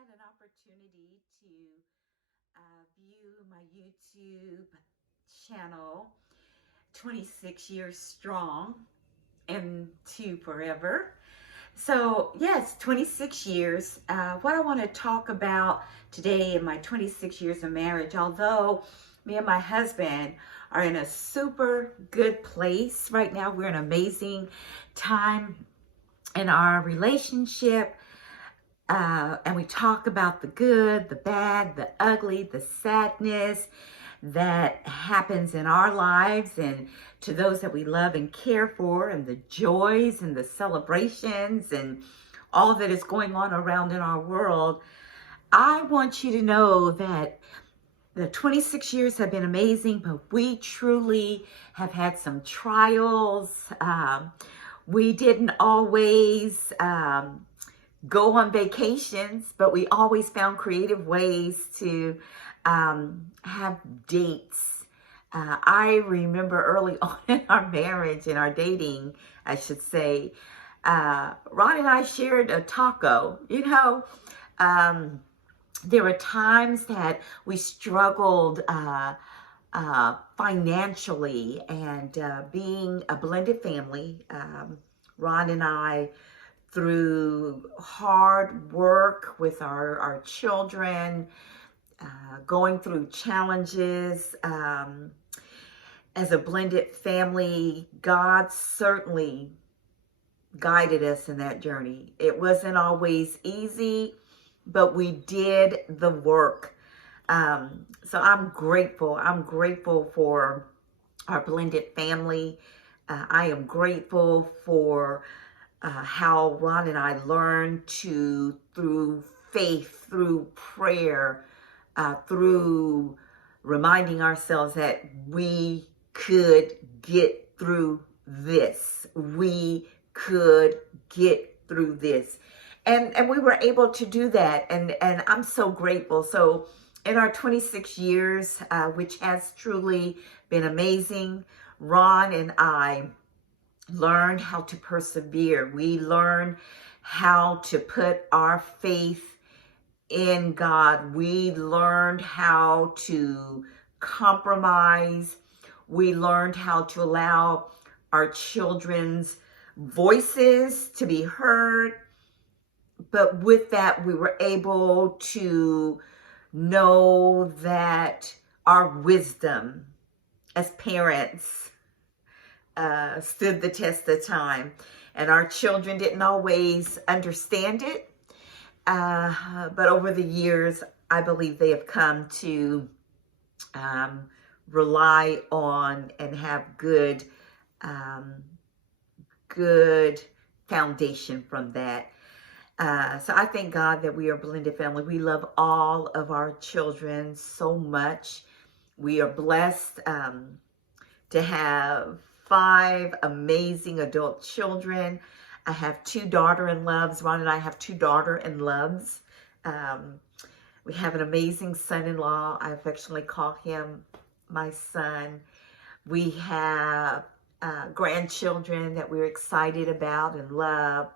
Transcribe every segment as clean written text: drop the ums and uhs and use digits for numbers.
had an opportunity to view my YouTube channel, 26 years strong and to forever. So, yes, 26 years. What I want to talk about today in my 26 years of marriage, although me and my husband are in a super good place right now, we're in an amazing time in our relationship. And we talk about the good, the bad, the ugly, the sadness that happens in our lives and to those that we love and care for, and the joys and the celebrations and all that is going on around in our world. I want you to know that the 26 years have been amazing, but we truly have had some trials. We didn't always go on vacations, but we always found creative ways to have dates. I remember early on in our marriage, in our dating, I should say, Ron and I shared a taco. There were times that we struggled financially, and being a blended family, Ron and I, through hard work with our children, going through challenges, as a blended family, God certainly guided us in that journey. It wasn't always easy, but we did the work. So I'm grateful. I'm grateful for our blended family. I am grateful for how Ron and I learned to, through faith, through prayer, through reminding ourselves that we could get through this. We could get through this. And we were able to do that. And I'm so grateful. So in our 26 years, which has truly been amazing, Ron and I learned how to persevere. We learned how to put our faith in God. We learned how to compromise. We learned how to allow our children's voices to be heard. But with that, we were able to know that our wisdom as parents stood the test of time. And our children didn't always understand it. But over the years, I believe they have come to rely on and have good foundation from that. So I thank God that we are a blended family. We love all of our children so much. We are blessed to have 5 amazing adult children. I have 2 daughter-in-laws. Ron and I have 2 daughter-in-laws. We have an amazing son-in-law. I affectionately call him my son. We have grandchildren that we're excited about and love.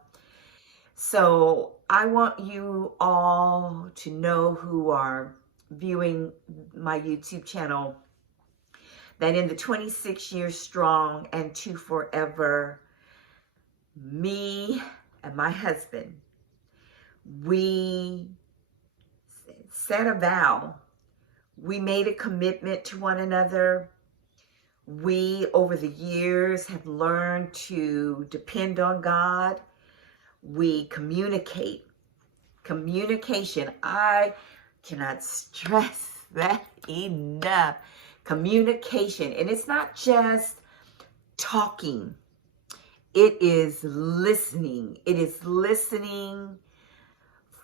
So I want you all to know, who are viewing my YouTube channel, that in the 26 years strong and to forever, me and my husband, we set a vow. We made a commitment to one another. We, over the years, have learned to depend on God. We communicate. Communication. I cannot stress that enough. Communication. And it's not just talking. It is listening. It is listening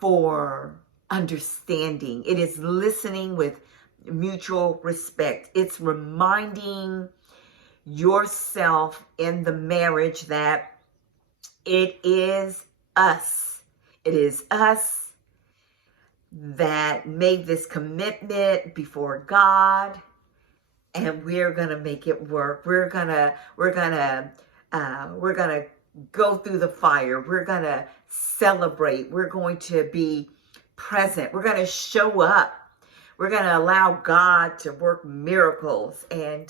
for understanding. It is listening with mutual respect. It's reminding yourself in the marriage that it is us. It is us that made this commitment before God, and we're gonna make it work. We're gonna go through the fire. We're gonna celebrate. We're going to be present. We're going to show up. We're going to allow God to work miracles. And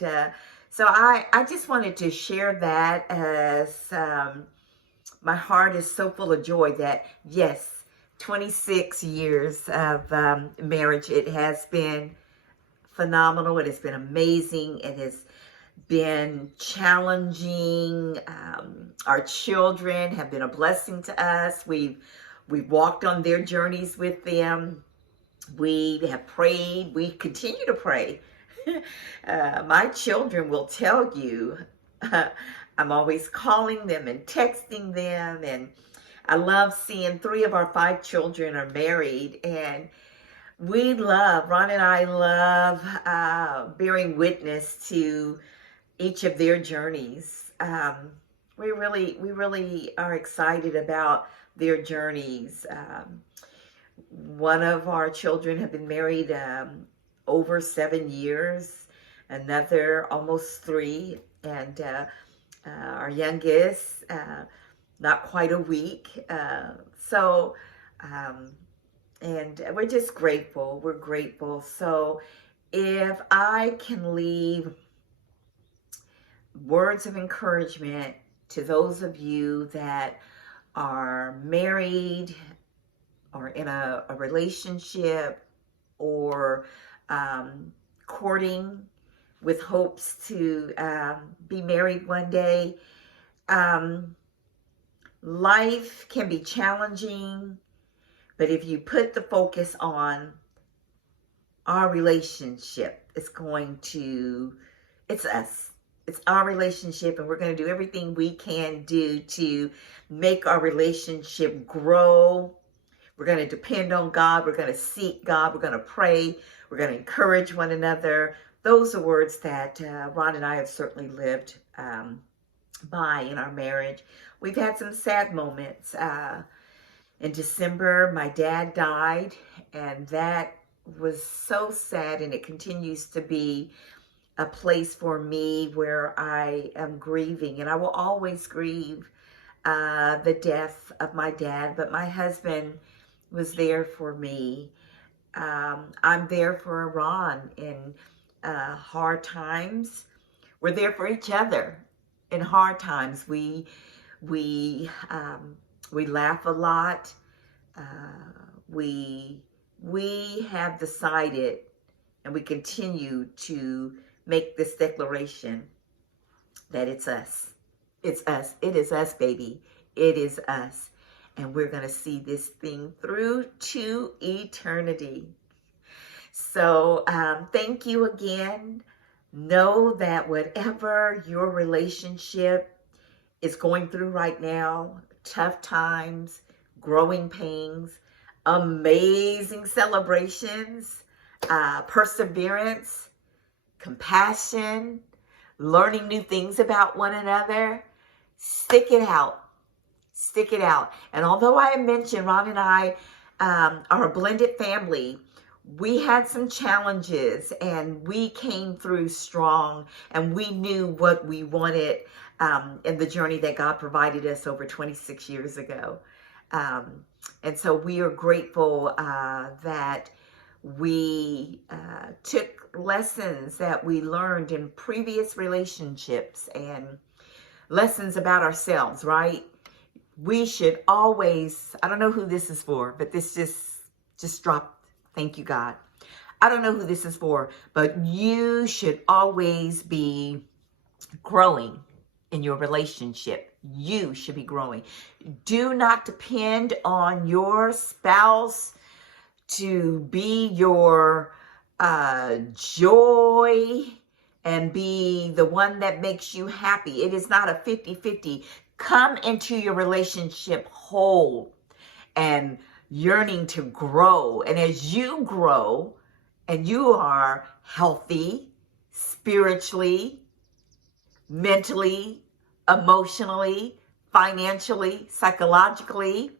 so I just wanted to share that as my heart is so full of joy that, yes, 26 years of marriage, it has been phenomenal. It has been amazing. It has been challenging. Our children have been a blessing to us. We've walked on their journeys with them. We have prayed. We continue to pray. My children will tell you, I'm always calling them and texting them. And I love seeing 3 of our 5 children are married. And Ron and I love bearing witness to each of their journeys. We really are excited about their journeys. One of our children have been married over 7 years, another almost 3, and our youngest not quite a week. And we're just grateful. We're grateful. So if I can leave words of encouragement to those of you that are married or in a relationship or courting with hopes to be married one day, life can be challenging, but if you put the focus on our relationship, it's us. It's our relationship, and we're going to do everything we can do to make our relationship grow. We're going to depend on God. We're going to seek God. We're going to pray. We're going to encourage one another. Those are words that Ron and I have certainly lived by in our marriage. We've had some sad moments. In December, my dad died, and that was so sad, and it continues to be a place for me where I am grieving, and I will always grieve the death of my dad, but my husband was there for me. I'm there for Ron in hard times. We're there for each other in hard times. We laugh a lot. We have decided, and we continue to make this declaration that it's us. It's us. It is us, baby. It is us. And we're going to see this thing through to eternity. So thank you again. Know that whatever your relationship is going through right now, tough times, growing pains, amazing celebrations, perseverance, compassion, learning new things about one another, stick it out. Stick it out. And although I mentioned Ron and I are a blended family, we had some challenges and we came through strong, and we knew what we wanted in the journey that God provided us over 26 years ago. And so we are grateful that we took lessons that we learned in previous relationships and lessons about ourselves, right? We should always, I don't know who this is for, but this just dropped. Thank you, God. I don't know who this is for, but you should always be growing in your relationship. You should be growing. Do not depend on your spouse to be your joy and be the one that makes you happy. It is not a 50-50. Come into your relationship whole and yearning to grow. And as you grow and you are healthy, spiritually, mentally, emotionally, financially, psychologically,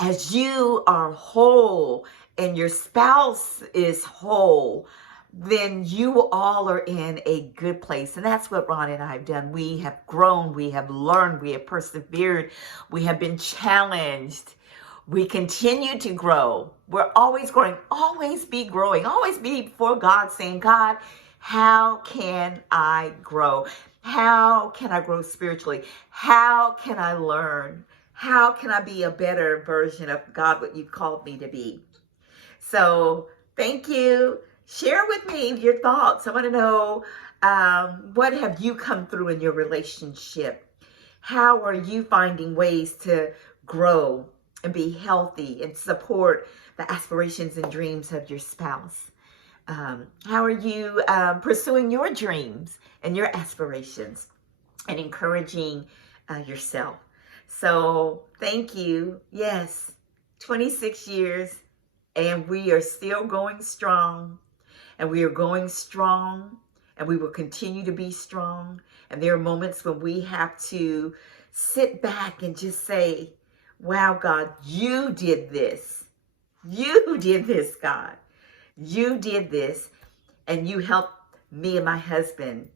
as you are whole and your spouse is whole, then you all are in a good place. And that's what Ron and I have done. We have grown, we have learned, we have persevered, we have been challenged. We continue to grow. We're always growing, always be growing, always be before God saying, God, how can I grow? How can I grow spiritually? How can I learn? How can I be a better version of God, what you called me to be? So thank you. Share with me your thoughts. I want to know, what have you come through in your relationship? How are you finding ways to grow and be healthy and support the aspirations and dreams of your spouse? How are you pursuing your dreams and your aspirations and encouraging yourself? So thank you. Yes, 26 years, and we are still going strong, and we are going strong, and we will continue to be strong. And there are moments when we have to sit back and just say, wow, God, you did this. You did this, God. You did this, and you helped me and my husband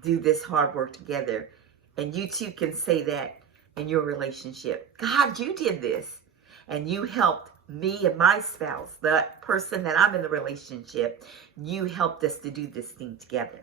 do this hard work together. And you too can say that in your relationship. God, you did this, and you helped me and my spouse, the person that I'm in the relationship. You helped us to do this thing together.